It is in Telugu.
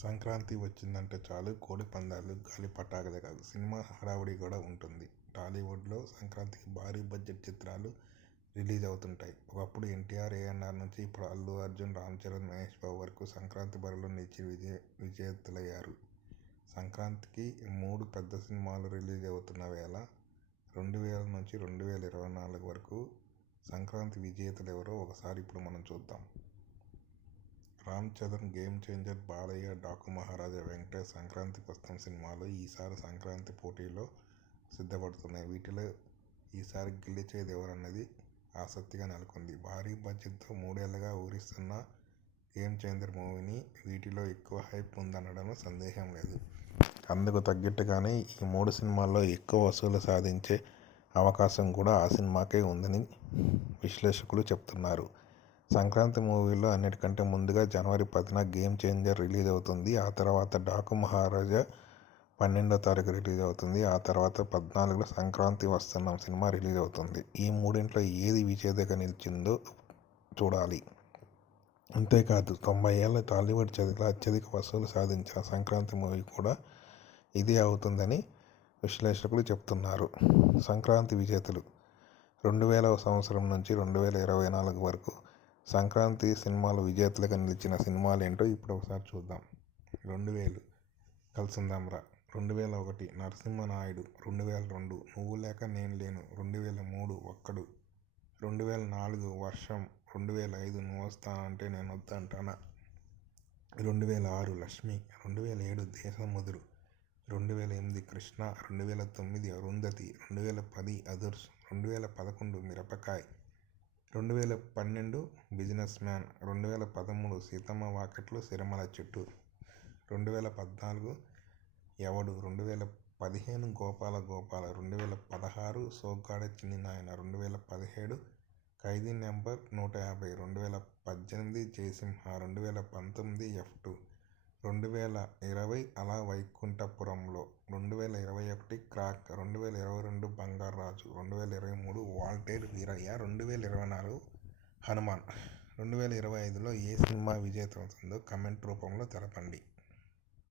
సంక్రాంతి వచ్చిందంటే చాలు కోడి పందాలు గాలి పటాకులే కాదు సినిమా హడావుడి కూడా ఉంటుంది. టాలీవుడ్లో సంక్రాంతికి భారీ బడ్జెట్ చిత్రాలు రిలీజ్ అవుతుంటాయి. ఒకప్పుడు ఎన్టీఆర్ ఏఎన్ఆర్ నుంచి ఇప్పుడు అల్లు అర్జున్ రామ్ చరణ్ మహేష్ బాబు వరకు సంక్రాంతి బరిలో నిలిచి విజయ విజేతలయ్యారు. సంక్రాంతికి మూడు పెద్ద సినిమాలు రిలీజ్ అవుతున్న వేళ రెండు వేల నుంచి రెండు వేల ఇరవై నాలుగు వరకు సంక్రాంతి విజేతలు ఎవరో ఒకసారి ఇప్పుడు మనం చూద్దాం. రామ్ చరణ్ గేమ్ చేంజర్ బాలయ్య డాకు మహారాజా వెంకటేష్ సంక్రాంతి వస్తాం సినిమాలు ఈసారి సంక్రాంతి పోటీలో సిద్ధపడుతున్నాయి. వీటిలో ఈసారి గెలిచేది ఎవరన్నది ఆసక్తిగా నెలకొంది. భారీ బడ్జెట్తో మూడేళ్ళుగా ఊరిస్తున్న గేమ్ చేంజర్ మూవీని వీటిలో ఎక్కువ హైప్ ఉందనడంలో సందేహం లేదు. అందుకు తగ్గట్టుగానే ఈ మూడు సినిమాల్లో ఎక్కువ వసూలు సాధించే అవకాశం కూడా ఆ సినిమాకే ఉందని విశ్లేషకులు చెప్తున్నారు. సంక్రాంతి మూవీలో అన్నిటికంటే ముందుగా జనవరి పదిన గేమ్ చేంజర్ రిలీజ్ అవుతుంది. ఆ తర్వాత డాకు మహారాజా పన్నెండో తారీఖు రిలీజ్ అవుతుంది. ఆ తర్వాత పద్నాలుగులో సంక్రాంతి వస్తున్నాం సినిమా రిలీజ్ అవుతుంది. ఈ మూడింట్లో ఏది విజేతగా నిలిచిందో చూడాలి. అంతేకాదు తొంభై ఏళ్ళ టాలీవుడ్ చదివిలో అత్యధిక వసూలు సాధించిన సంక్రాంతి మూవీ కూడా ఇదే అవుతుందని విశ్లేషకులు చెప్తున్నారు. సంక్రాంతి విజేతలు. రెండు వేల సంవత్సరం నుంచి రెండు వేల ఇరవై నాలుగు వరకు సంక్రాంతి సినిమాలు విజేతలుగా నిలిచిన సినిమాలు ఏంటో ఇప్పుడు ఒకసారి చూద్దాం. రెండు వేలు కలిసిందాంరా. రెండు వేల ఒకటి నరసింహనాయుడు. రెండు వేల రెండు నువ్వు లేక నేను లేను. రెండు వేల మూడు ఒక్కడు. రెండు వేల నాలుగు వర్షం. రెండు వేల ఐదు నువ్వు వస్తానంటే నేను వద్దంటానా? రెండు వేల ఆరు లక్ష్మి. రెండు వేల ఏడు దేశముదురు. రెండు వేల ఎనిమిది కృష్ణ. రెండు వేల తొమ్మిది అరుంధతి. రెండు వేల పది అదుర్స్. రెండు వేల పదకొండు మిరపకాయ్ రెండు వేల పన్నెండు బిజినెస్ మ్యాన్ రెండు వేల పదమూడు సీతమ్మ వాకిట్లో సిరిమల చెట్టు రెండు వేల పద్నాలుగు ఎవడు రెండు వేల పదిహేను గోపాల గోపాల రెండు వేల పదహారు సోగ్గాడ చిన్ని నాయన రెండు వేల పదిహేడు ఖైదీ నెంబర్ నూట యాభై రెండు వేల పద్దెనిమిది జయసింహ రెండు వేల పంతొమ్మిది ఎఫ్ టూ రెండు వేల ఇరవై అలా వైకుంఠపురంలో రెండు వేల ఇరవై ఒకటి క్రాక్ రెండు వేల ఇరవై రెండు బంగారాజు రెండు వేల ఇరవై మూడు వాల్టేర్ వీరయ్య రెండు వేల ఇరవై నాలుగు హనుమాన్ రెండు వేల ఇరవై ఐదులో ఏ సినిమా విజేత అవుతుందో కమెంట్ రూపంలో తెలపండి.